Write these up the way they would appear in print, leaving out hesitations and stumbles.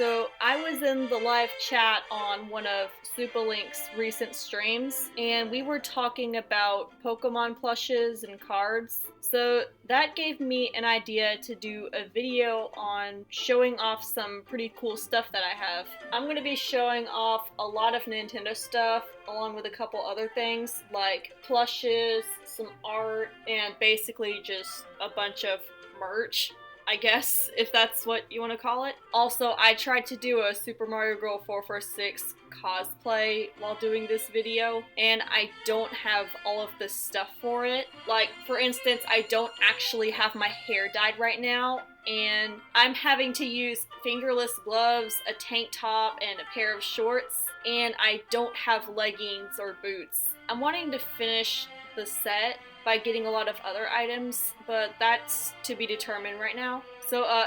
So I was in the live chat on one of SupaLink's recent streams, and we were talking about Pokemon plushes and cards. So that gave me an idea to do a video on showing off some pretty cool stuff that I have. I'm going to be showing off a lot of Nintendo stuff, along with a couple other things like plushes, some art, and basically just a bunch of merch, I guess, if that's what you want to call it. Also, I tried to do a Super Mario Girl 446 cosplay while doing this video, and I don't have all of this stuff for it. Like, for instance, I don't actually have my hair dyed right now, and I'm having to use fingerless gloves, a tank top, and a pair of shorts, and I don't have leggings or boots. I'm wanting to finish the set by getting a lot of other items, but that's to be determined right now. So,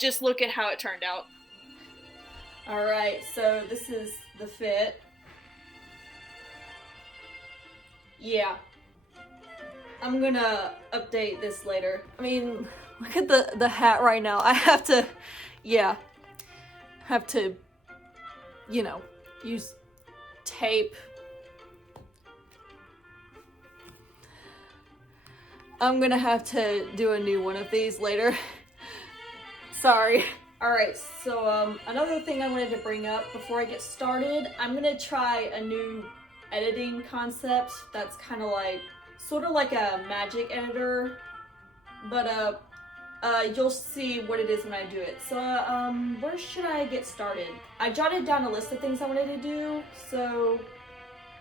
just look at how it turned out. Alright, so this is the fit. Yeah. I'm gonna update this later. I mean, look at the hat right now. I have to, you know, use tape. I'm gonna have to do a new one of these later. Sorry. Alright, so another thing I wanted to bring up before I get started, I'm gonna try a new editing concept that's kind of like, sort of like a magic editor, but you'll see what it is when I do it. So where should I get started? I jotted down a list of things I wanted to do, so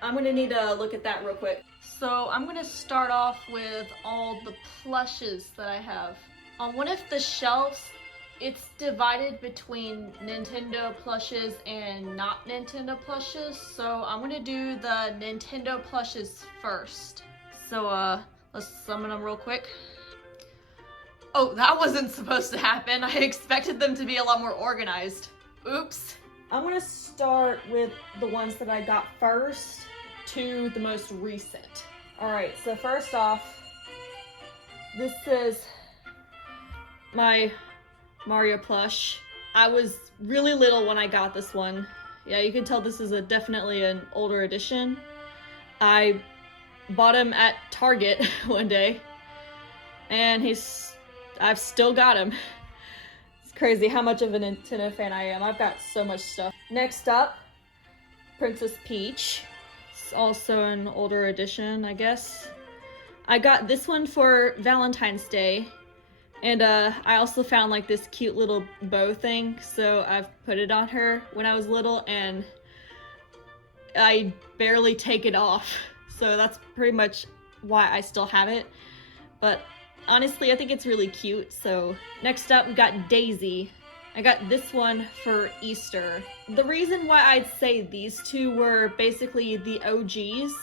I'm gonna need to look at that real quick. So I'm gonna start off with all the plushes that I have. On one of the shelves, it's divided between Nintendo plushes and not Nintendo plushes, so I'm gonna do the Nintendo plushes first. So let's summon them real quick. Oh, that wasn't supposed to happen. I expected them to be a lot more organized. Oops. I'm gonna start with the ones that I got first to the most recent. Alright, so first off, this is my Mario plush. I was really little when I got this one. Yeah, you can tell this is definitely an older edition. I bought him at Target one day, and I've still got him. It's crazy how much of a Nintendo fan I am. I've got so much stuff. Next up, Princess Peach. It's also an older edition, I guess. I got this one for Valentine's Day, and I also found like this cute little bow thing, so I've put it on her when I was little, and I barely take it off, so that's pretty much why I still have it. But honestly, I think it's really cute. So next up, we got Daisy. I got this one for Easter. The reason why I'd say these two were basically the OGs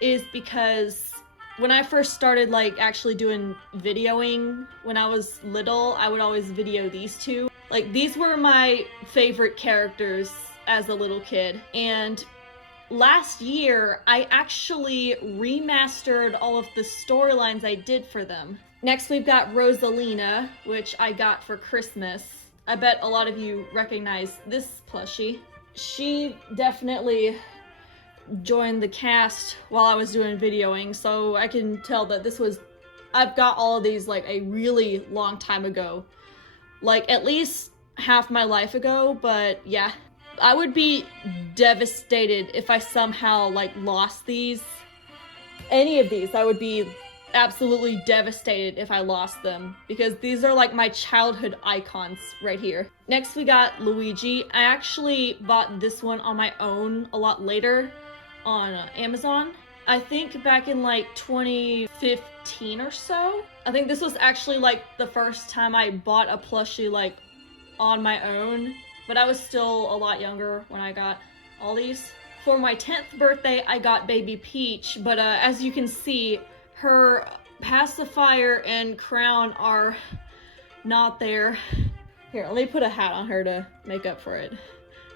is because when I first started like actually doing videoing when I was little, I would always video these two. Like, these were my favorite characters as a little kid, and last year I actually remastered all of the storylines I did for them. Next we've got Rosalina, which I got for Christmas. I bet a lot of you recognize this plushie. She definitely joined the cast while I was doing videoing, so I can tell that I've got all of these like a really long time ago. Like at least half my life ago, but yeah. I would be devastated if I somehow like lost these. Any of these, I would be absolutely devastated if I lost them, because these are like my childhood icons right here. Next we got Luigi. I actually bought this one on my own a lot later on Amazon. I think back in like 2015 or so. I think this was actually like the first time I bought a plushie like on my own, but I was still a lot younger when I got all these. For my 10th birthday, I got Baby Peach, but as you can see, her pacifier and crown are not there. Here, let me put a hat on her to make up for it.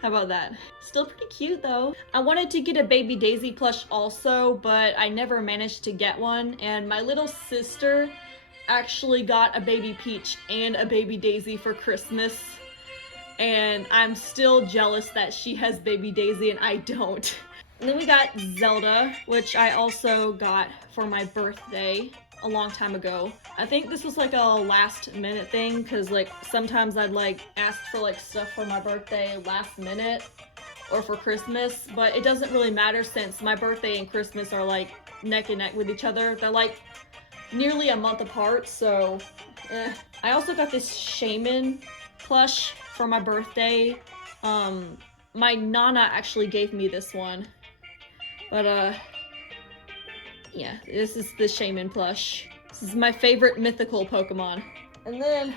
How about that? Still pretty cute though. I wanted to get a Baby Daisy plush also, but I never managed to get one, and my little sister actually got a Baby Peach and a Baby Daisy for Christmas, and I'm still jealous that she has baby Daisy and I don't. And then we got Zelda, which I also got for my birthday a long time ago. I think this was like a last minute thing, because like sometimes I'd like ask for like stuff for my birthday last minute or for Christmas, but it doesn't really matter since my birthday and Christmas are like neck and neck with each other. They're like nearly a month apart, so I also got this Shaman plush for my birthday. My Nana actually gave me this one, but yeah, this is the Shaman plush. This is my favorite mythical Pokemon. And then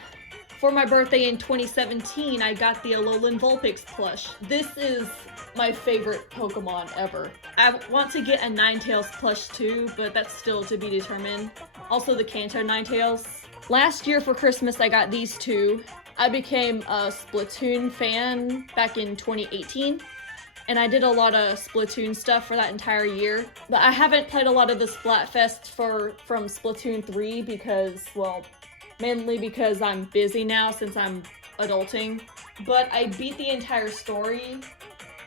for my birthday in 2017, I got the Alolan Vulpix plush. This is my favorite Pokemon ever. I want to get a Ninetales plush too, but that's still to be determined. Also the Kanto Ninetales. Last year for Christmas, I got these two. I became a Splatoon fan back in 2018, and I did a lot of Splatoon stuff for that entire year. But I haven't played a lot of the Splatfest from Splatoon 3 because, well, mainly because I'm busy now since I'm adulting. But I beat the entire story,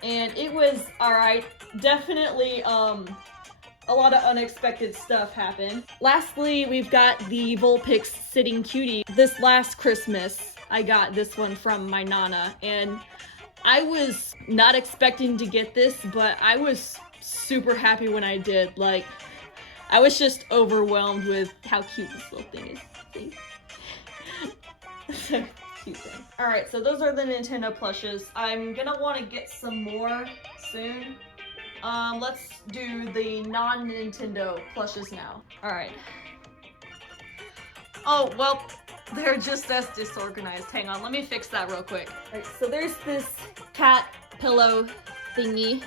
and it was alright. Definitely, a lot of unexpected stuff happened. Lastly, we've got the Vulpix Sitting Cutie. This last Christmas, I got this one from my Nana, and I was not expecting to get this, but I was super happy when I did. Like, I was just overwhelmed with how cute this little thing is. See? Cute thing. Alright, so those are the Nintendo plushes. I'm gonna want to get some more soon. Let's do the non-Nintendo plushes now. Alright. Oh, well, they're just as disorganized. Hang on, let me fix that real quick. Alright, so there's this cat pillow thingy.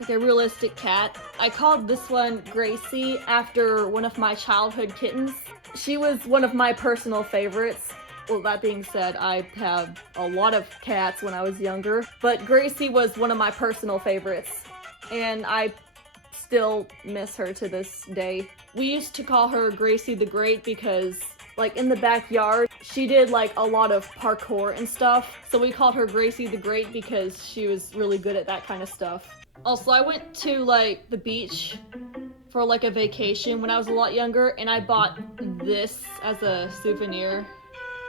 Like a realistic cat. I called this one Gracie after one of my childhood kittens. She was one of my personal favorites. Well, that being said, I have a lot of cats when I was younger, but Gracie was one of my personal favorites, and I still miss her to this day. We used to call her Gracie the Great because, like, in the backyard, she did, like, a lot of parkour and stuff, so we called her Gracie the Great because she was really good at that kind of stuff. Also, I went to, like, the beach for, like, a vacation when I was a lot younger, and I bought this as a souvenir.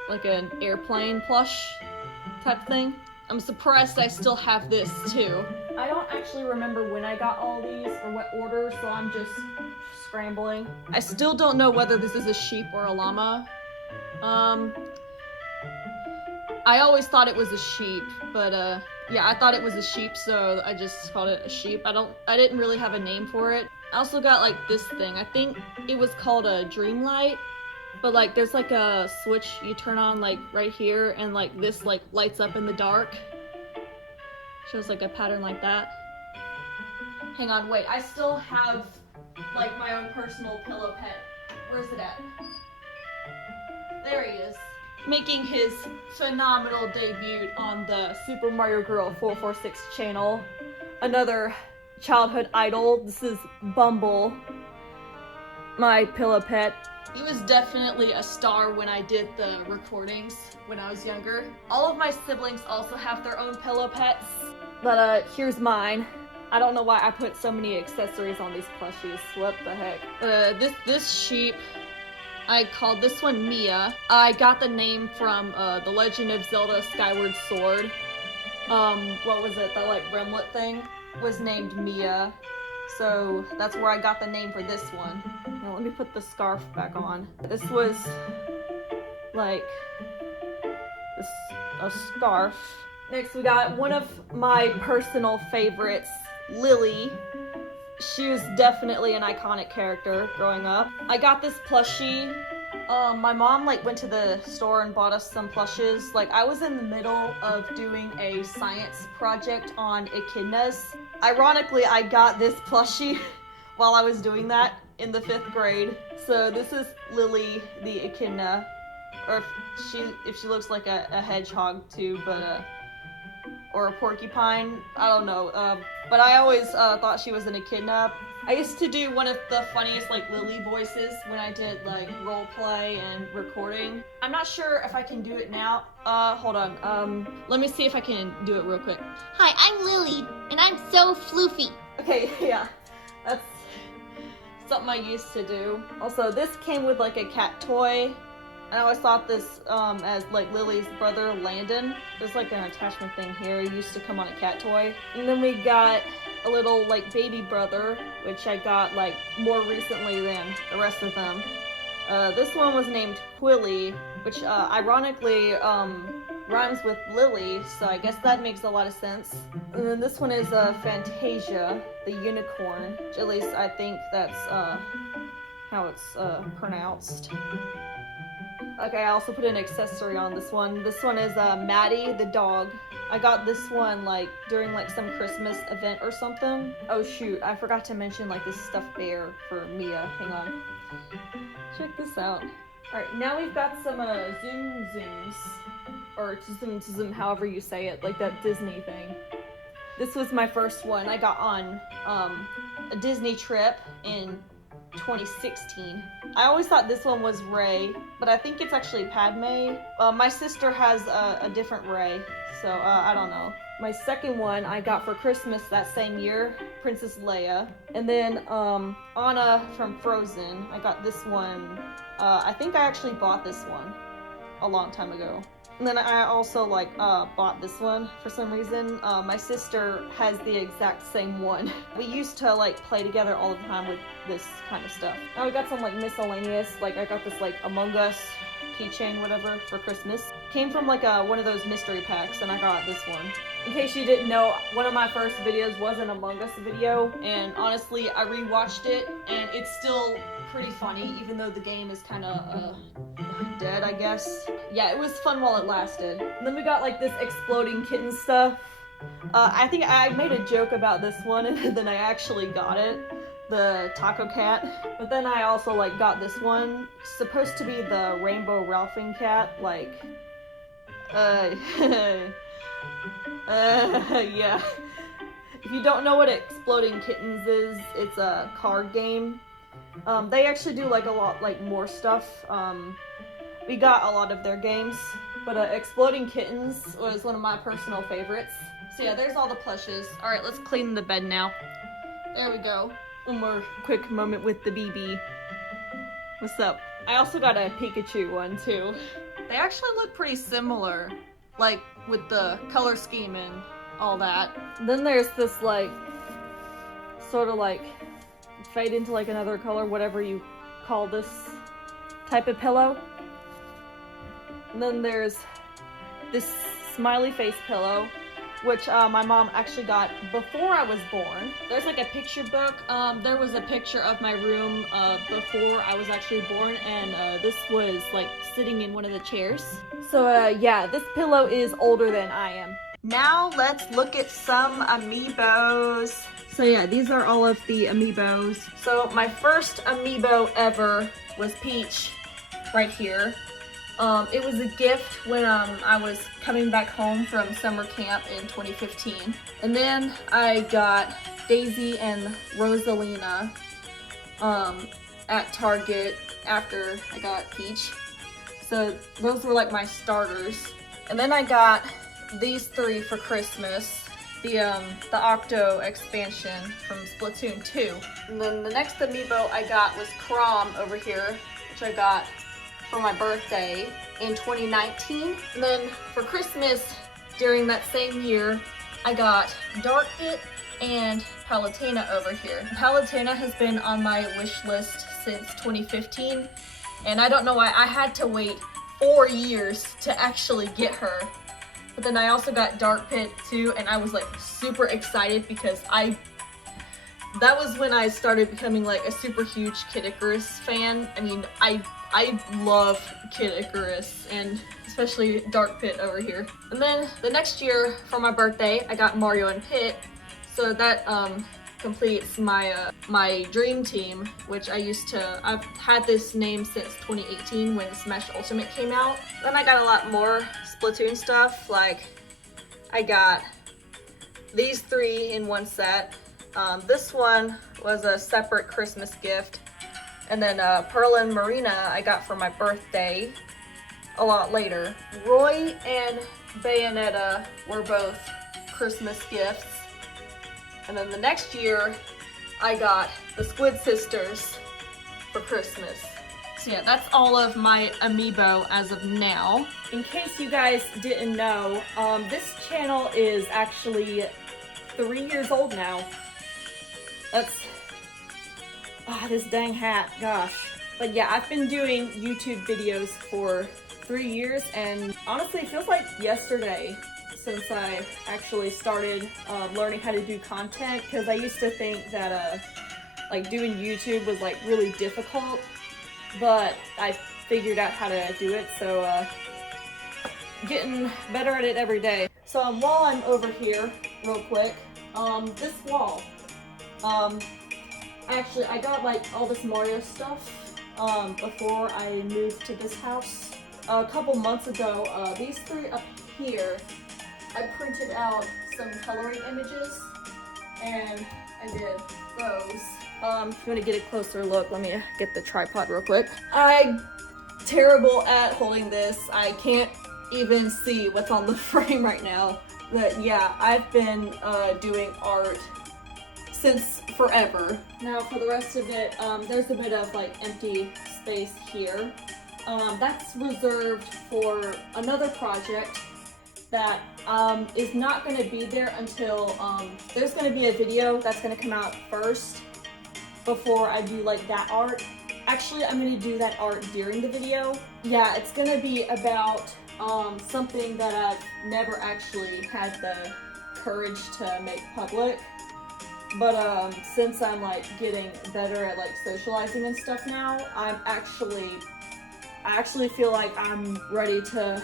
Like an airplane plush type thing. I'm surprised I still have this too. I don't actually remember when I got all these or what order, so I'm just scrambling. I still don't know whether this is a sheep or a llama. I always thought it was a sheep, but yeah, I thought it was a sheep, so I just called it a sheep. I didn't really have a name for it. I also got like this thing. I think it was called a Dreamlight. But like there's like a switch you turn on like right here, and like this like lights up in the dark. Shows like a pattern like that. Hang on, wait, I still have like my own personal pillow pet. Where's it at? There he is. Making his phenomenal debut on the Super Mario Girl 446 channel. Another childhood idol. This is Bumble, my pillow pet. He was definitely a star when I did the recordings when I was younger. All of my siblings also have their own pillow pets, but here's mine. I don't know why I put so many accessories on these plushies. What the heck? This sheep, I called this one Mia. I got the name from The Legend of Zelda Skyward Sword. What was it? The like Remlet thing was named Mia. So that's where I got the name for this one. Now let me put the scarf back on. This was like a scarf. Next we got one of my personal favorites, Lily. She was definitely an iconic character growing up. I got this plushie. My mom like went to the store and bought us some plushes. Like I was in the middle of doing a science project on echidnas. Ironically, I got this plushie while I was doing that in the 5th grade. So this is Lily the echidna, or if she looks like a hedgehog too, but or a porcupine. I don't know. But I always thought she was an echidna. I used to do one of the funniest like Lily voices when I did like role play and recording. I'm not sure if I can do it now. Hold on. Let me see if I can do it real quick. Hi, I'm Lily, and I'm so floofy. Okay, yeah, that's something I used to do. Also, this came with like a cat toy. I always thought this as like Lily's brother, Landon. There's like an attachment thing here. It used to come on a cat toy. And then we got a little like baby brother, which I got like more recently than the rest of them. This one was named Quilly, which ironically rhymes with Lily, so I guess that makes a lot of sense. And then this one is Fantasia, the unicorn, which at least I think that's how it's pronounced. Okay, I also put an accessory on this one. This one is Maddie the dog. I got this one like during like some Christmas event or something. Oh shoot, I forgot to mention like this stuffed bear for Mia. Hang on. Check this out. Alright, now we've got some Zoom Zooms. Or zoom, however you say it, like that Disney thing. This was my first one I got on a Disney trip in 2016. I always thought this one was Rey, but I think it's actually Padme. My sister has a different Rey, so I don't know. My second one I got for Christmas that same year, Princess Leia. And then Anna from Frozen, I got this one. I think I actually bought this one a long time ago. And then I also like bought this one for some reason. My sister has the exact same one. We used to like play together all the time with this kind of stuff. Now we got some like miscellaneous, like I got this like Among Us keychain, whatever, for Christmas. Came from like one of those mystery packs, and I got this one. In case you didn't know, one of my first videos was an Among Us video, and honestly, I rewatched it, and it's still pretty funny, even though the game is kind of dead, I guess. Yeah, it was fun while it lasted. And then we got like this exploding kitten stuff. I think I made a joke about this one, and then I actually got it. The Taco Cat. But then I also like got this one. It's supposed to be the Rainbow Ralphing Cat, like yeah. If you don't know what Exploding Kittens is, it's a card game. They actually do like a lot like more stuff. We got a lot of their games, but Exploding Kittens was one of my personal favorites. So yeah, there's all the plushes. Alright, let's clean the bed now. There we go. One more quick moment with the BB. What's up? I also got a Pikachu one too. They actually look pretty similar, like with the color scheme and all that. Then there's this like, sort of like fade into like another color, whatever you call this type of pillow. And then there's this smiley face pillow, which my mom actually got before I was born. There's like a picture book. There was a picture of my room before I was actually born, and this was like sitting in one of the chairs. So yeah, this pillow is older than I am. Now let's look at some Amiibos. So yeah, these are all of the Amiibos. So my first Amiibo ever was Peach, right here. It was a gift when I was coming back home from summer camp in 2015. And then I got Daisy and Rosalina at Target after I got Peach. So those were like my starters. And then I got these three for Christmas. The Octo expansion from Splatoon 2. And then the next Amiibo I got was Crom over here, which I got for my birthday in 2019. And then for Christmas during that same year, I got Dark Pit and Palutena over here. Palutena has been on my wish list since 2015, and I don't know why I had to wait 4 years to actually get her. But then I also got Dark Pit too, and I was like super excited because that was when I started becoming like a super huge Kid Icarus fan. I mean, I love Kid Icarus, and especially Dark Pit over here. And then the next year for my birthday, I got Mario and Pit. So that completes my dream team, which I've had this name since 2018 when Smash Ultimate came out. Then I got a lot more Splatoon stuff, like I got these three in one set. This one was a separate Christmas gift. And then Pearl and Marina I got for my birthday a lot later. Roy and Bayonetta were both Christmas gifts. And then the next year, I got the Squid Sisters for Christmas. So yeah, that's all of my Amiibo as of now. In case you guys didn't know, this channel is actually 3 years old now. That's... this dang hat, gosh. But yeah, I've been doing YouTube videos for 3 years, and honestly it feels like yesterday since I actually started learning how to do content, because I used to think that like doing YouTube was like really difficult, but I figured out how to do it, so getting better at it every day. So while I'm over here real quick, this wall, actually, I got like all this Mario stuff before I moved to this house. A couple months ago, these three up here, I printed out some coloring images, and I did those. If you want to get a closer look, let me get the tripod real quick. I'm terrible at holding this. I can't even see what's on the frame right now. But yeah, I've been doing art since forever. Now for the rest of it, there's a bit of like empty space here. That's reserved for another project that is not going to be there until there's going to be a video that's going to come out first before I do like that art. Actually, I'm going to do that art during the video. Yeah, it's going to be about something that I've never actually had the courage to make public. But since I'm like getting better at like socializing and stuff now, I actually feel like I'm ready to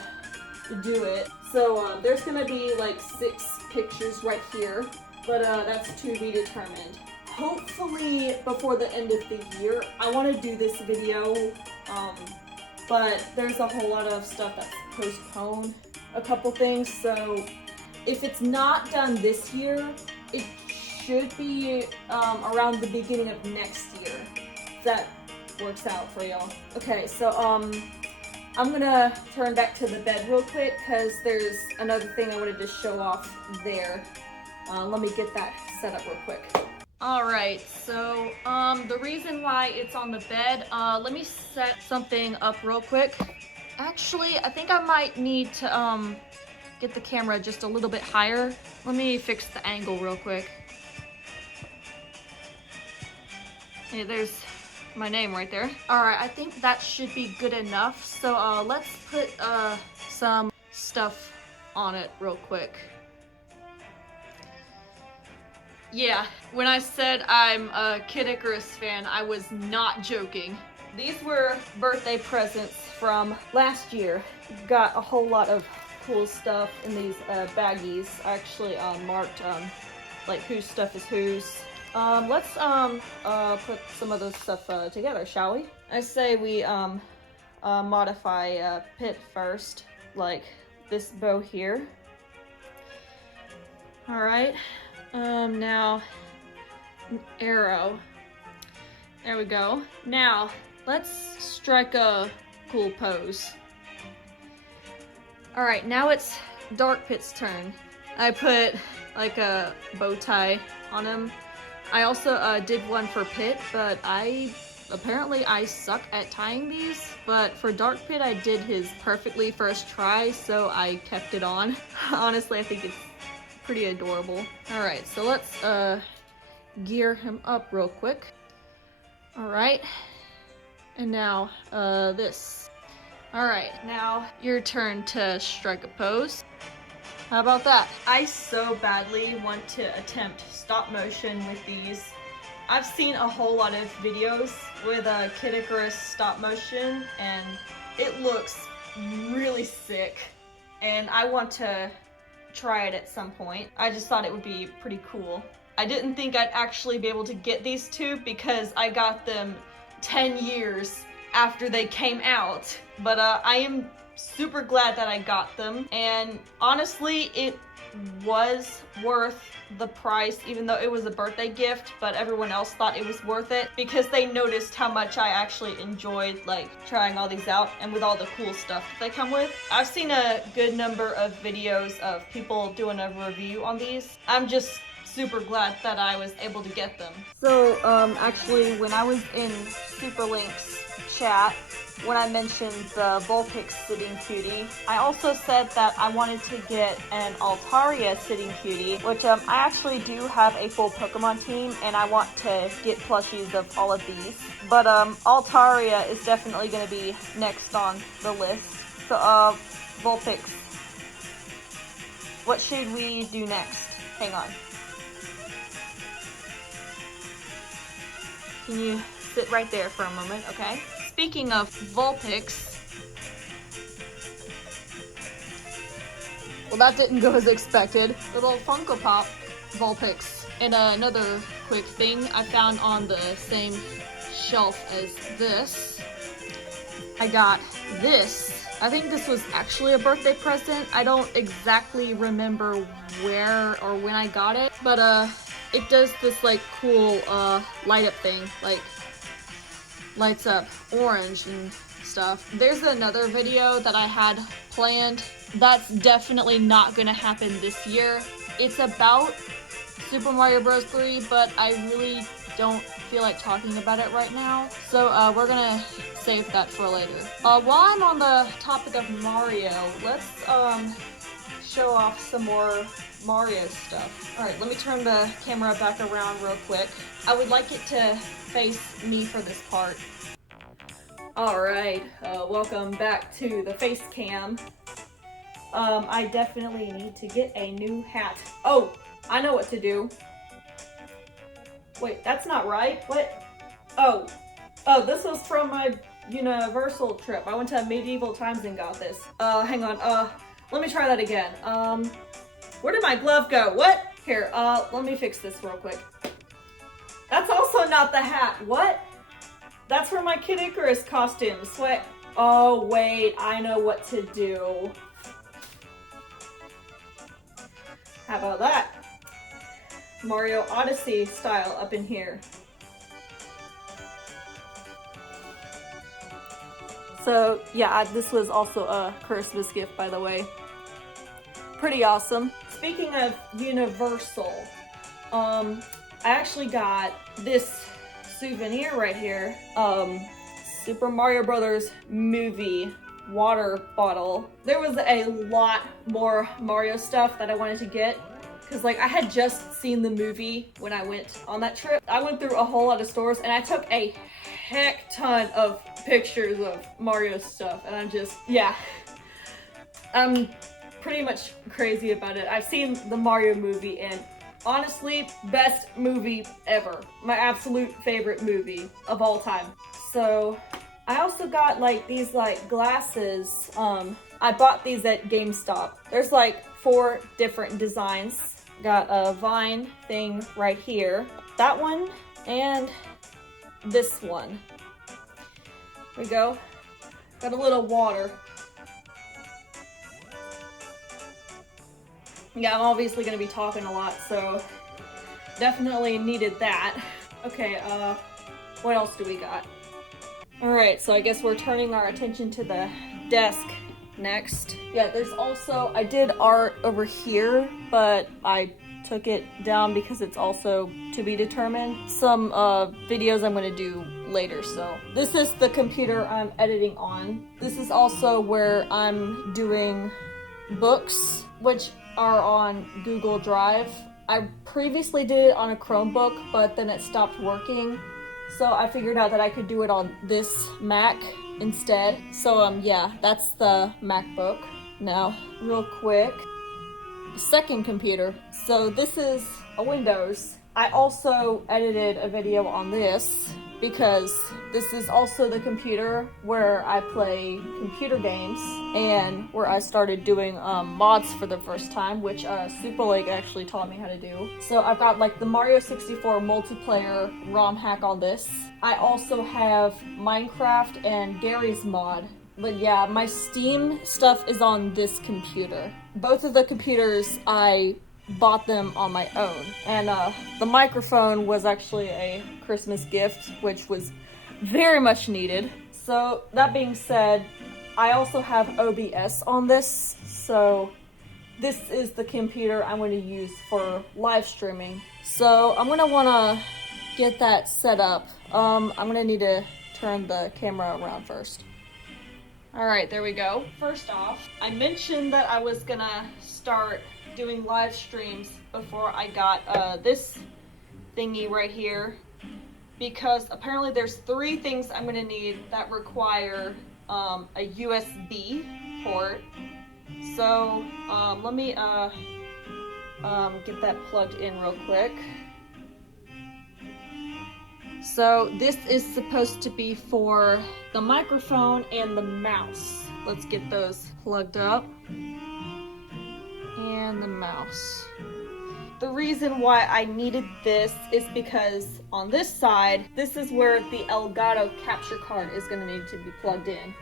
do it. So there's gonna be like 6 pictures right here, but that's to be determined. Hopefully before the end of the year, I want to do this video, but there's a whole lot of stuff that's postponed, a couple things, so if it's not done this year, it should be around the beginning of next year, if that works out for y'all. Okay, so I'm gonna turn back to the bed real quick because there's another thing I wanted to show off there. Let me get that set up real quick. Alright, so the reason why it's on the bed, let me set something up real quick. Actually, I think I might need to get the camera just a little bit higher. Let me fix the angle real quick. Hey, there's my name right there. Alright, I think that should be good enough. So let's put some stuff on it real quick. Yeah, when I said I'm a Kid Icarus fan, I was not joking. These were birthday presents from last year. Got a whole lot of cool stuff in these baggies. I actually marked like whose stuff is whose. Let's put some of those stuff together, shall we? I say we modify Pit first, like this bow here. Alright, now an arrow. There we go. Now, let's strike a cool pose. Alright, now it's Dark Pit's turn. I put like a bow tie on him. I also did one for Pit, but apparently I suck at tying these. But for Dark Pit, I did his perfectly first try, so I kept it on. Honestly, I think it's pretty adorable. Alright, so let's gear him up real quick. Alright, and now this. Alright, now your turn to strike a pose. How about that? I so badly want to attempt stop motion with these. I've seen a whole lot of videos with Kid Icarus stop motion, and it looks really sick, and I want to try it at some point. I just thought it would be pretty cool. I didn't think I'd actually be able to get these two because I got them 10 years after they came out, but I am super glad that I got them, and honestly, it was worth the price, even though it was a birthday gift, but everyone else thought it was worth it because they noticed how much I actually enjoyed like trying all these out and with all the cool stuff that they come with. I've seen a good number of videos of people doing a review on these. I'm just super glad that I was able to get them. So actually when I was in SupaLink's chat, when I mentioned the Vulpix sitting cutie, I also said that I wanted to get an Altaria sitting cutie, which I actually do have a full Pokemon team and I want to get plushies of all of these. But Altaria is definitely going to be next on the list. So Vulpix, what should we do next? Hang on. Can you sit right there for a moment, okay? Speaking of Vulpix, well, that didn't go as expected. Little Funko Pop Vulpix. And another quick thing I found on the same shelf as this, I got this. I think this was actually a birthday present. I don't exactly remember where or when I got it, but it does this like cool light up thing, like lights up orange and stuff. There's another video that I had planned that's definitely not gonna happen this year. It's about Super Mario Bros. 3, but I really don't feel like talking about it right now. So we're gonna save that for later. While I'm on the topic of Mario, let's show off some more Mario stuff. Alright, let me turn the camera back around real quick. I would like it to face me for this part. Alright, welcome back to the face cam. I definitely need to get a new hat. Oh, I know what to do. Wait, that's not right. What? Oh, this was from my Universal trip. I went to Medieval Times and got this. Hang on, let me try that again. Where did my glove go? What? Here, let me fix this real quick. That's also not the hat. What? That's for my Kid Icarus costumes. Wait. Oh, wait. I know what to do. How about that? Mario Odyssey style up in here. So, yeah, this was also a Christmas gift, by the way. Pretty awesome. Speaking of Universal, I actually got this souvenir right here. Super Mario Brothers movie water bottle. There was a lot more Mario stuff that I wanted to get because like I had just seen the movie when I went on that trip. I went through a whole lot of stores and I took a heck ton of pictures of Mario stuff and I'm just, yeah. I'm pretty much crazy about it. I've seen the Mario movie and honestly, best movie ever. My absolute favorite movie of all time. So, I also got like these like glasses. I bought these at GameStop. There's like 4 different designs. Got a vine thing right here. That one and this one. There we go. Got a little water. Yeah, I'm obviously going to be talking a lot, so definitely needed that. Okay, what else do we got? Alright, so I guess we're turning our attention to the desk next. Yeah, there's also, I did art over here, but I took it down because it's also to be determined. Some videos I'm going to do later, so. This is the computer I'm editing on. This is also where I'm doing books, which are on Google Drive. I previously did it on a Chromebook, but then it stopped working. So I figured out that I could do it on this Mac instead. So yeah, that's the MacBook. Now, real quick, second computer. So this is a Windows. I also edited a video on this because this is also the computer where I play computer games and where I started doing mods for the first time, which SupaLink actually taught me how to do. So I've got like the Mario 64 multiplayer ROM hack on this. I also have Minecraft and Gary's mod But yeah, my Steam stuff is on this computer. Both of the computers, I bought them on my own. And the microphone was actually a Christmas gift, which was very much needed. So that being said, I also have OBS on this. So this is the computer I'm going to use for live streaming. So I'm going to want to get that set up. I'm going to need to turn the camera around first. Alright, there we go. First off, I mentioned that I was gonna start doing live streams before I got this thingy right here, because apparently there's 3 things I'm gonna need that require a USB port. So let me get that plugged in real quick. So this is supposed to be for the microphone and the mouse. Let's get those plugged up. And the mouse. The reason why I needed this is because on this side, this is where the Elgato capture card is going to need to be plugged in.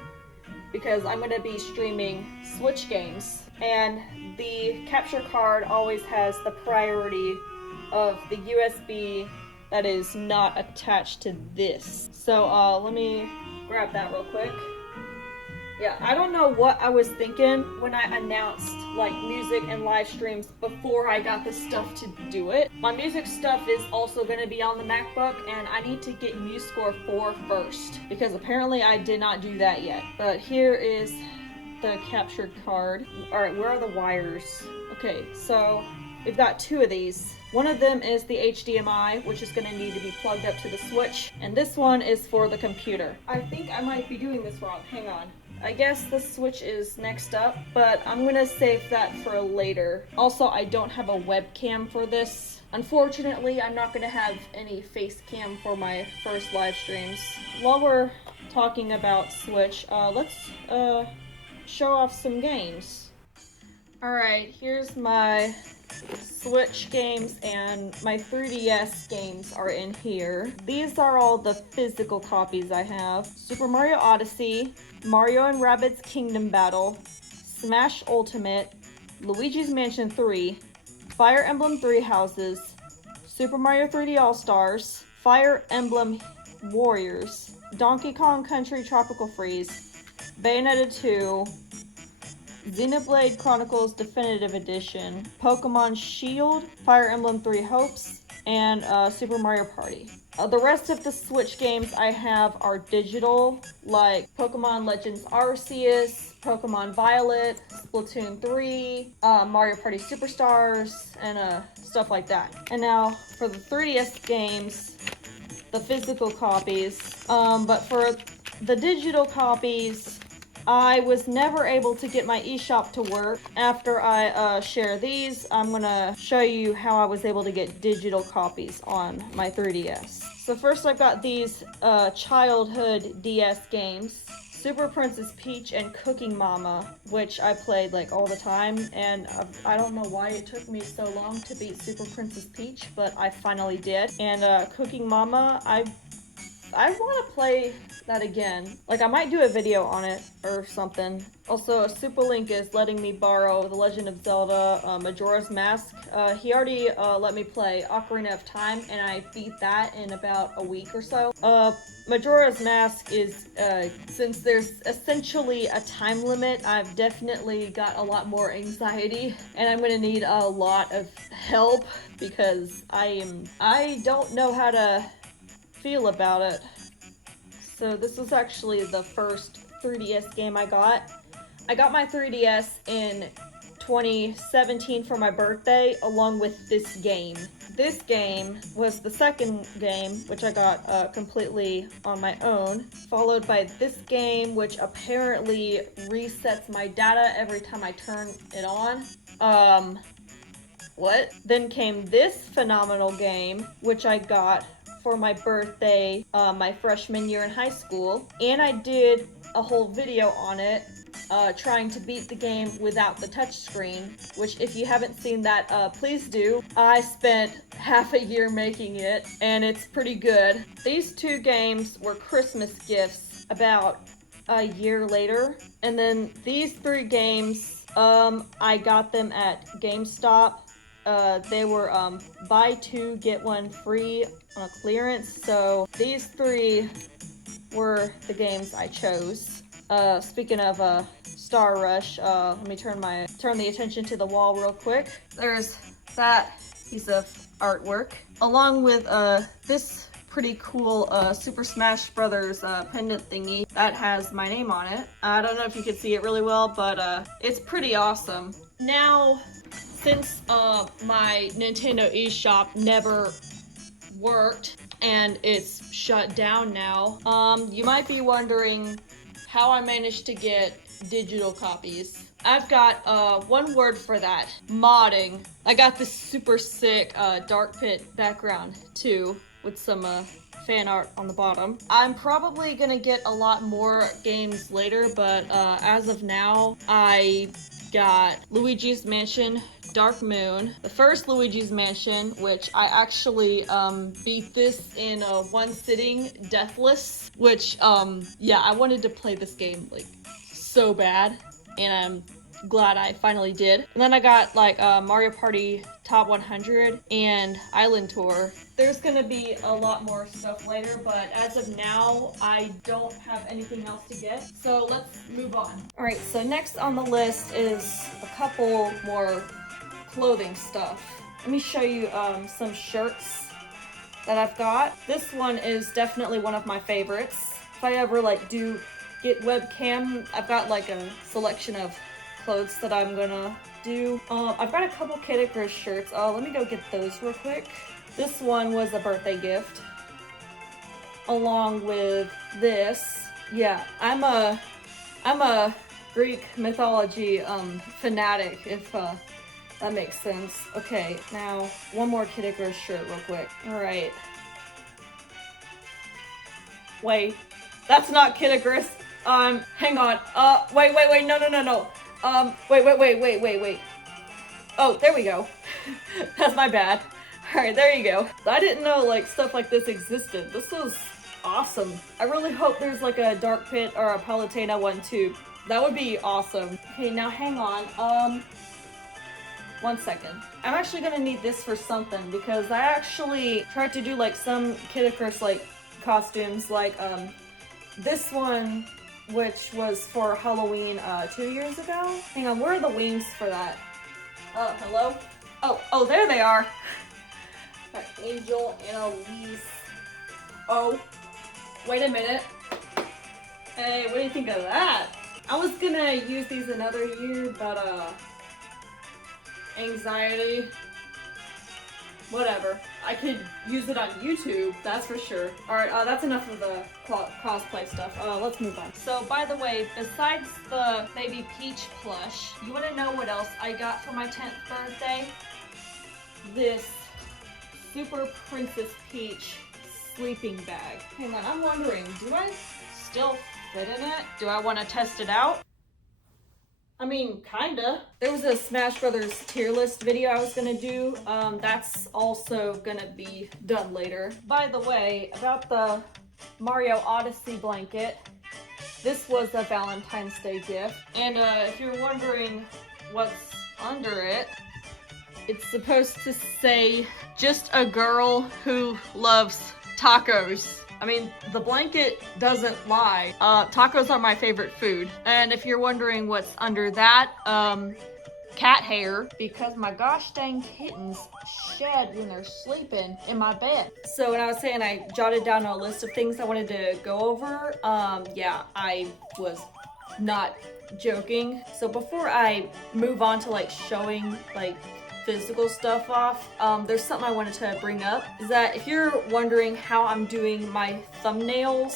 Because I'm going to be streaming Switch games. And the capture card always has the priority of the USB that is not attached to this. So let me grab that real quick. Yeah, I don't know what I was thinking when I announced like music and live streams before I got the stuff to do it. My music stuff is also going to be on the MacBook, and I need to get MuseScore 4 first, because apparently I did not do that yet. But here is the captured card. Alright, where are the wires? Okay, so we've got 2 of these. One of them is the HDMI, which is going to need to be plugged up to the Switch, and this one is for the computer. I think I might be doing this wrong. Hang on. I guess the Switch is next up, but I'm going to save that for later. Also, I don't have a webcam for this. Unfortunately, I'm not going to have any face cam for my first live streams. While we're talking about Switch, let's show off some games. Alright, here's my Switch games, and my 3DS games are in here. These are all the physical copies I have. Super Mario Odyssey, Mario and Rabbids Kingdom Battle, Smash Ultimate, Luigi's Mansion 3, Fire Emblem 3 Houses, Super Mario 3D All-Stars, Fire Emblem Warriors, Donkey Kong Country Tropical Freeze, Bayonetta 2, Xenoblade Chronicles Definitive Edition, Pokemon Shield, Fire Emblem 3 Hopes, and Super Mario Party. The rest of the Switch games I have are digital, like Pokemon Legends Arceus, Pokemon Violet, Splatoon 3, Mario Party Superstars, and stuff like that. And now for the 3DS games, the physical copies, but for the digital copies, I was never able to get my eShop to work. After I share these, I'm gonna show you how I was able to get digital copies on my 3DS. So first I've got these childhood DS games. Super Princess Peach and Cooking Mama, which I played like all the time, and I don't know why it took me so long to beat Super Princess Peach, but I finally did. And Cooking Mama, I want to play that again. Like, I might do a video on it or something. Also, SupaLink is letting me borrow The Legend of Zelda Majora's Mask. He already let me play Ocarina of Time, and I beat that in about a week or so. Majora's Mask is, since there's essentially a time limit, I've definitely got a lot more anxiety, and I'm gonna need a lot of help, because I don't know how to feel about it. So this was actually the first 3DS game I got. I got my 3DS in 2017 for my birthday, along with this game. This game was the second game, which I got completely on my own, followed by this game, which apparently resets my data every time I turn it on. What? Then came this phenomenal game, which I got for my birthday my freshman year in high school, and I did a whole video on it trying to beat the game without the touchscreen, which if you haven't seen that, please do. I spent half a year making it, and it's pretty good. These 2 games were Christmas gifts about a year later. And then these 3 games, I got them at GameStop. They were buy 2 get 1 free on a clearance. So these 3 were the games I chose. Speaking of Star Rush, let me turn the attention to the wall real quick. There's that piece of artwork, along with this pretty cool Super Smash Brothers pendant thingy that has my name on it. I don't know if you can see it really well, but it's pretty awesome. Now, since my Nintendo eShop never worked and it's shut down now, you might be wondering how I managed to get digital copies. I've got one word for that: modding. I got this super sick Dark Pit background too, with some fan art on the bottom. I'm probably gonna get a lot more games later, but as of now, I got Luigi's Mansion Dark Moon, the first Luigi's Mansion, which I actually beat this in one sitting, deathless, which yeah, I wanted to play this game like so bad, and I'm glad I finally did. And then I got like Mario Party Top 100 and Island Tour. There's gonna be a lot more stuff later, but as of now, I don't have anything else to get. So let's move on. All right, so next on the list is a couple more clothing stuff. Let me show you some shirts that I've got. This one is definitely one of my favorites. If I ever like do get webcam, I've got like a selection of clothes that I'm gonna do. I've got a couple Kid Icarus shirts. Let me go get those real quick. This one was a birthday gift, along with this. Yeah, I'm a Greek mythology fanatic, if that makes sense. Okay, now one more Kid Icarus shirt real quick. All right. Wait, that's not Kid Icarus. Hang on. Wait, no. Wait. Oh, there we go. That's my bad. Alright, there you go. I didn't know like stuff like this existed. This was awesome. I really hope there's like a Dark Pit or a Palutena one too. That would be awesome. Okay, now hang on. 1 second. I'm actually gonna need this for something, because I actually tried to do like some Kid Icarus like costumes, like this one, which was for Halloween 2 years ago. Hang on, where are the wings for that? Hello? Oh, there they are. Angel and Annalise. Oh, wait a minute. Hey, what do you think of that? I was gonna use these another year, but anxiety. Whatever. I could use it on YouTube, that's for sure. Alright, that's enough of the cosplay stuff. Let's move on. So, by the way, besides the Baby Peach plush, you wanna know what else I got for my 10th birthday? This Super Princess Peach sleeping bag. Hang on, I'm wondering, do I still fit in it? Do I want to test it out? I mean, kinda. There was a Smash Brothers tier list video I was gonna do. That's also gonna be done later. By the way, about the Mario Odyssey blanket, this was a Valentine's Day gift. And if you're wondering what's under it, it's supposed to say, just a girl who loves tacos. I mean, the blanket doesn't lie. Tacos are my favorite food. And if you're wondering what's under that, cat hair, because my gosh dang kittens shed when they're sleeping in my bed. So when I was saying I jotted down a list of things I wanted to go over, yeah, I was not joking. So before I move on to like showing like physical stuff off, there's something I wanted to bring up, is that if you're wondering how I'm doing my thumbnails,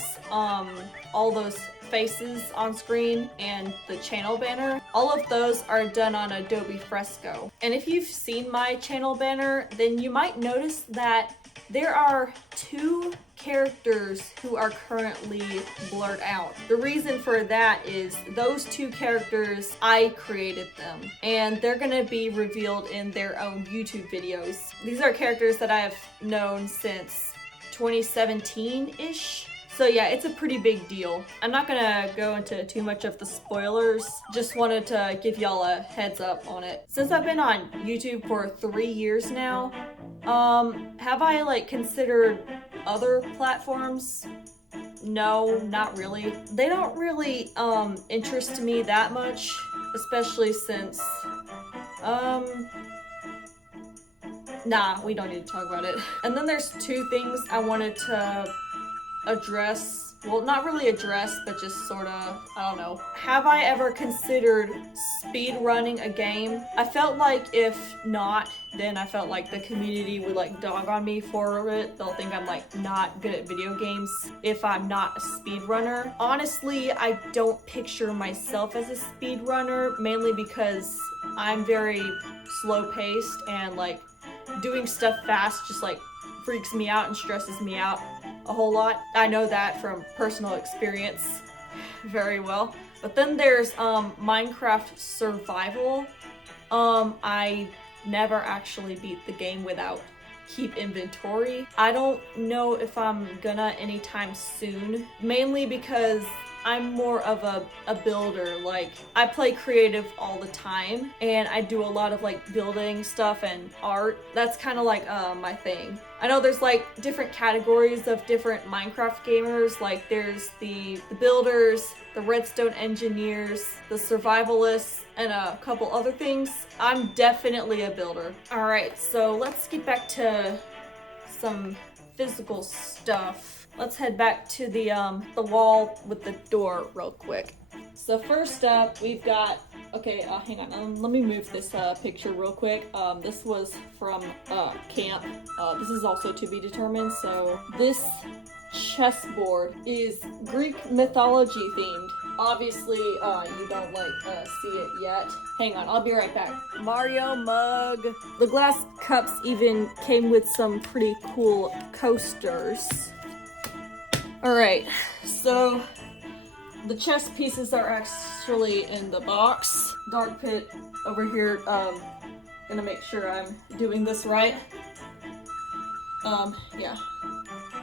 all those faces on screen and the channel banner, all of those are done on Adobe Fresco. And if you've seen my channel banner, then you might notice that there are 2 characters who are currently blurred out. The reason for that is those 2 characters, I created them, and they're gonna be revealed in their own YouTube videos. These are characters that I have known since 2017-ish, So yeah, it's a pretty big deal. I'm not gonna go into too much of the spoilers. Just wanted to give y'all a heads up on it. Since I've been on YouTube for 3 years now, have I like considered other platforms? No, not really. They don't really interest me that much, especially since nah, we don't need to talk about it. And then there's 2 things I wanted to address. Well, not really address, but just sort of, I don't know. Have I ever considered speed running a game? I felt like if not, then I felt like the community would like dog on me for it. They'll think I'm like not good at video games if I'm not a speedrunner. Honestly, I don't picture myself as a speedrunner, mainly because I'm very slow paced and like doing stuff fast just like freaks me out and stresses me out a whole lot. I know that from personal experience very well. But then there's Minecraft Survival. I never actually beat the game without keep inventory. I don't know if I'm gonna anytime soon, mainly because I'm more of a builder. Like, I play creative all the time, and I do a lot of like building stuff and art. That's kind of like my thing. I know there's like different categories of different Minecraft gamers. Like there's the builders, the redstone engineers, the survivalists, and a couple other things. I'm definitely a builder. All right, so let's get back to some physical stuff. Let's head back to the wall with the door real quick. So first up, we've got, okay, hang on, let me move this picture real quick. This was from camp. This is also to be determined. So this chessboard is Greek mythology themed. Obviously, you don't like see it yet. Hang on, I'll be right back. Mario mug. The glass cups even came with some pretty cool coasters. Alright, so the chess pieces are actually in the box. Dark Pit over here, gonna make sure I'm doing this right. Yeah.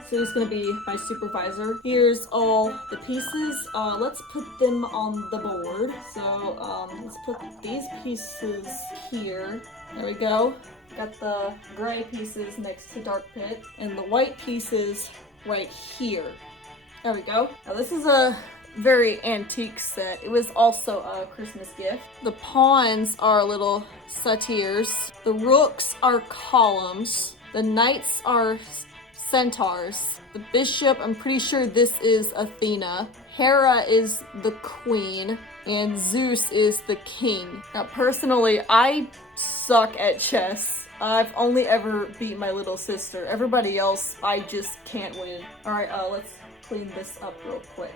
So he's gonna be my supervisor. Here's all the pieces. Let's put them on the board. So, let's put these pieces here. There we go. Got the gray pieces next to Dark Pit, and the white pieces right here. There we go. Now this is a very antique set. It was also a Christmas gift. The pawns are little satyrs. The rooks are columns. The knights are centaurs. The bishop, I'm pretty sure this is Athena. Hera is the queen. And Zeus is the king. Now personally, I suck at chess. I've only ever beat my little sister. Everybody else, I just can't win. Alright, let's clean this up real quick.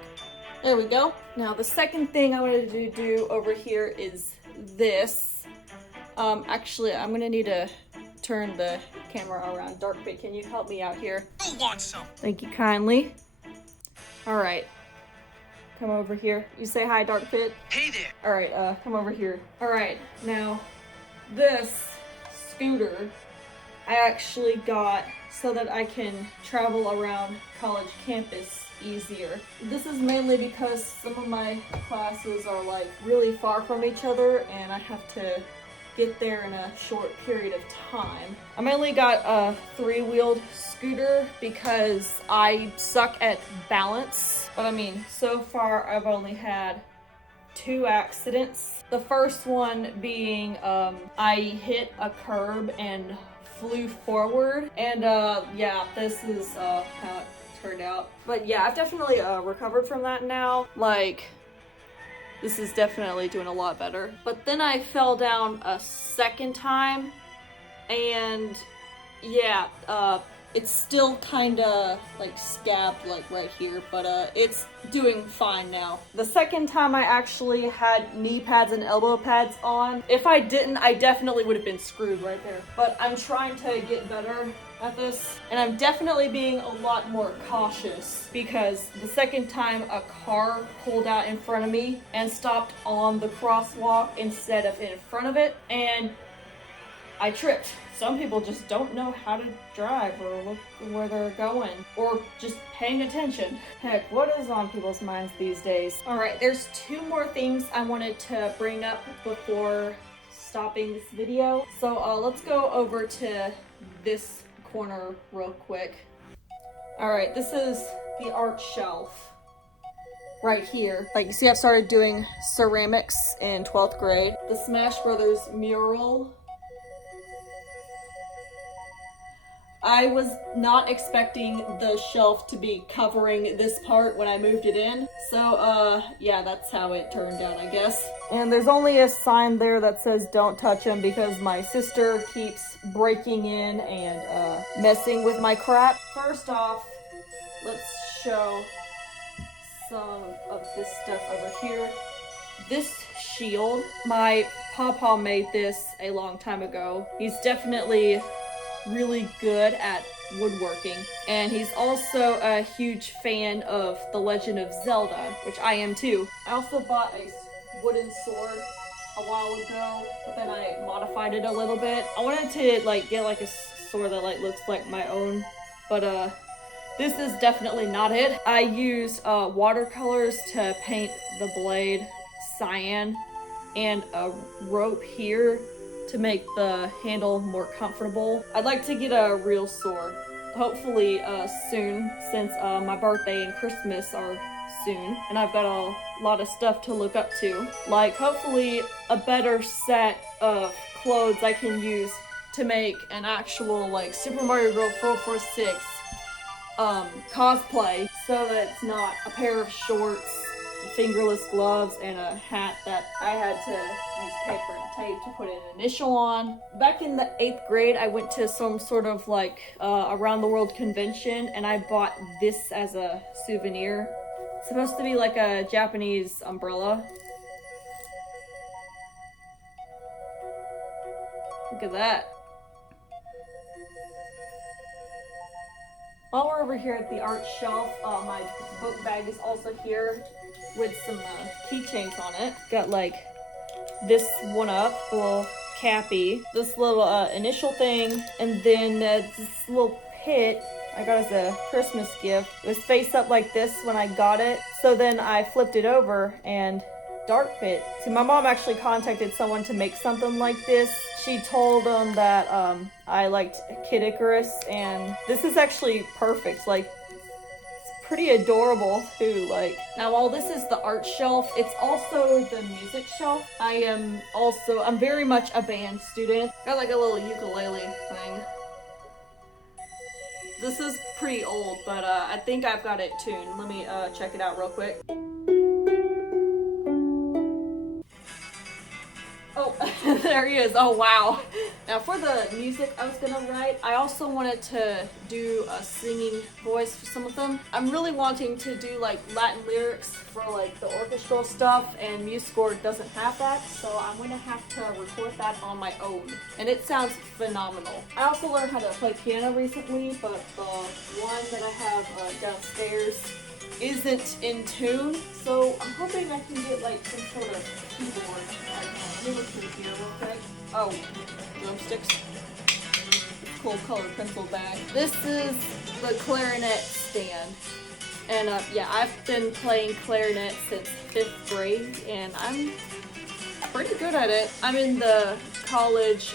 There we go. Now the second thing I wanted to do over here is this. Actually, I'm gonna need to turn the camera around. Dark Pit, can you help me out here? You want some? Thank you kindly. Alright. Come over here. You say hi, Dark Pit. Hey there. Alright, come over here. Alright, now this scooter I actually got so that I can travel around college campus easier. This is mainly because some of my classes are like really far from each other and I have to get there in a short period of time. I mainly got a 3-wheeled scooter because I suck at balance. But I mean, so far I've only had 2 accidents. The first one being I hit a curb and flew forward, and yeah, this is how it turned out. But yeah, I've definitely recovered from that now. Like, this is definitely doing a lot better. But then I fell down a second time, and yeah, it's still kinda like scabbed like right here, but it's doing fine now. The second time I actually had knee pads and elbow pads on. If I didn't, I definitely would have been screwed right there. But I'm trying to get better at this, and I'm definitely being a lot more cautious because the second time a car pulled out in front of me and stopped on the crosswalk instead of in front of it, and I tripped. Some people just don't know how to drive or look where they're going or just paying attention. Heck, what is on people's minds these days? All right, there's 2 more things I wanted to bring up before stopping this video. So let's go over to this corner real quick. All right, this is the art shelf right here. Like, you see, I've started doing ceramics in 12th grade. The Smash Brothers mural. I was not expecting the shelf to be covering this part when I moved it in. So, yeah, that's how it turned out, I guess. And there's only a sign there that says don't touch them because my sister keeps breaking in and messing with my crap. First off, let's show some of this stuff over here. This shield, my pawpaw made this a long time ago. He's definitely really good at woodworking, and he's also a huge fan of The Legend of Zelda, which I am too. I also bought a wooden sword a while ago, but then I modified it a little bit. I wanted to like get like a sword that like looks like my own, but this is definitely not it. I used watercolors to paint the blade cyan and a rope here to make the handle more comfortable. I'd like to get a real sword, hopefully soon, since my birthday and Christmas are soon, and I've got a lot of stuff to look up to. Like, hopefully a better set of clothes I can use to make an actual, like, Super Mario Bros. 446 cosplay, so that it's not a pair of shorts, fingerless gloves, and a hat that I had to use paper and tape to put an initial on. Back in the 8th grade, I went to some sort of like around the world convention, and I bought this as a souvenir. It's supposed to be like a Japanese umbrella. Look at that. While we're over here at the art shelf, my book bag is also here with some keychains on it. Got like this one up, a little cappy, this little initial thing, and then this little pit I got as a Christmas gift. It was face up like this when I got it, so then I flipped it over and dark pit. See, my mom actually contacted someone to make something like this. She told them that I liked Kid Icarus, and this is actually perfect. Like, it's pretty adorable too. Like, now while this is the art shelf, it's also the music shelf. I'm very much a band student. Got like a little ukulele thing. This is pretty old, but I think I've got it tuned. Let me check it out real quick. Oh, there he is. Oh, wow. Now for the music I was gonna write, I also wanted to do a singing voice for some of them. I'm really wanting to do like Latin lyrics for like the orchestral stuff, and MuseScore doesn't have that, so I'm gonna have to record that on my own. And it sounds phenomenal. I also learned how to play piano recently, but the one that I have downstairs isn't in tune, so I'm hoping I can get like some sort of keyboard. Let me look through here real quick. Oh, drumsticks. It's cool colored pencil bag. This is the clarinet stand. And yeah, I've been playing clarinet since 5th grade, and I'm pretty good at it. I'm in the college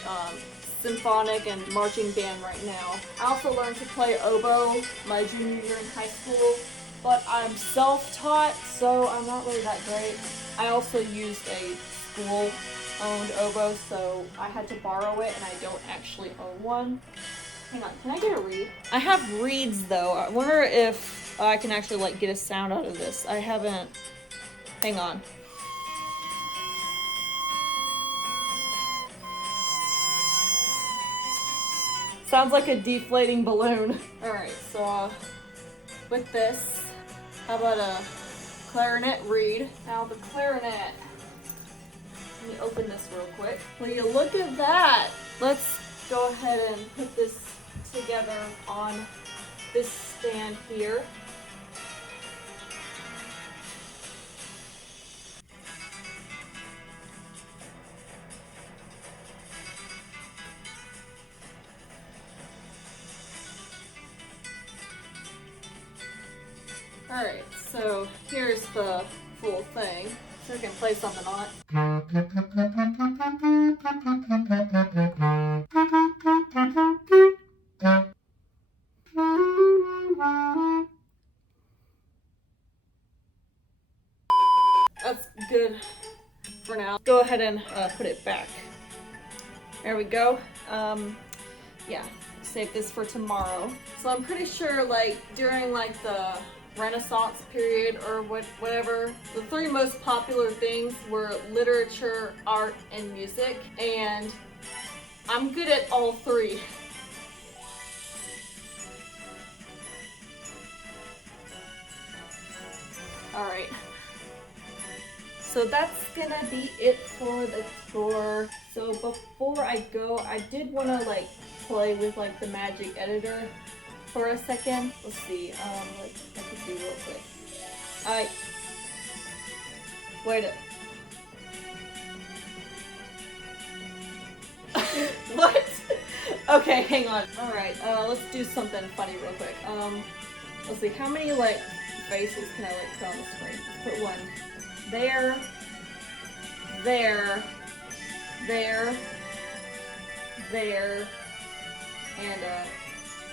symphonic and marching band right now. I also learned to play oboe my junior year in high school, but I'm self-taught, so I'm not really that great. I also used a school-owned oboe, so I had to borrow it, and I don't actually own one. Hang on, can I get a reed? I have reeds, though. I wonder if I can actually, like, get a sound out of this. I haven't... Hang on. Sounds like a deflating balloon. Alright, so, with this, how about a clarinet reed? Now, the clarinet... Let me open this real quick. Will you look at that? Let's go ahead and put this together on this stand here. Alright, so here's the full thing. So we can play something on it. That's good for now. Go ahead and put it back. There we go. Yeah, save this for tomorrow. So I'm pretty sure like during like the Renaissance period or whatever, the three most popular things were literature, art, and music, and I'm good at all three. Alright. So that's gonna be it for the tour. So before I go, I did want to like play with like the magic editor for a second. Let's see, what I could do real quick. Wait a... What? Okay, hang on. Alright, let's do something funny real quick. Let's see, how many like faces can I like put on the screen? Let's put one there, there, and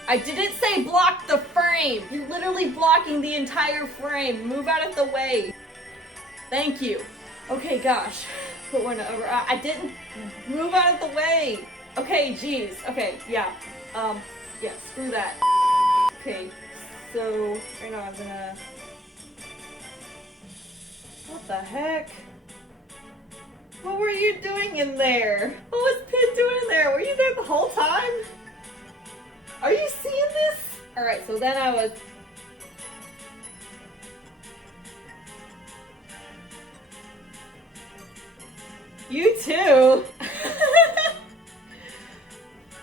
I didn't say block the frame! You're literally blocking the entire frame! Move out of the way! Thank you. Okay, gosh. Put one over. I didn't move out of the way! Okay, geez. Okay, yeah. Yeah, screw that. Okay, so right now I'm gonna... What the heck? What were you doing in there? What was Pit doing in there? Were you there the whole time? Are you seeing this? Alright, so then I was... You too?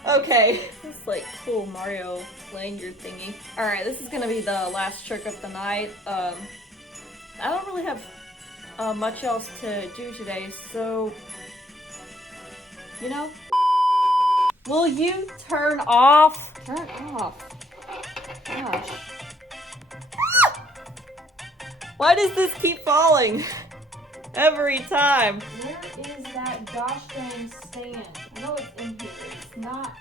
Okay. This is like cool Mario lanyard thingy. Alright, this is gonna be the last trick of the night. I don't really have much else to do today, so... You know? Will you turn off? Turn off. Gosh. Why does this keep falling? Every time. Where is that gosh dang stand? I know it's in here. It's not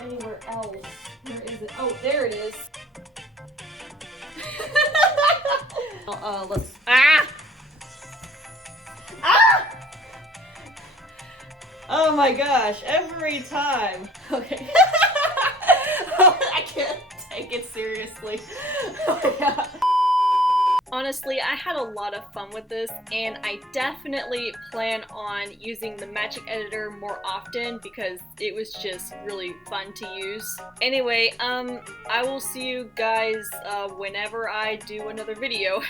anywhere else. Where is it? Oh, there it is. Let's... Ah! Ah! Oh my gosh, every time. Okay. I can't take it seriously. Oh my god. Honestly, I had a lot of fun with this, and I definitely plan on using the magic editor more often because it was just really fun to use. Anyway, I will see you guys whenever I do another video.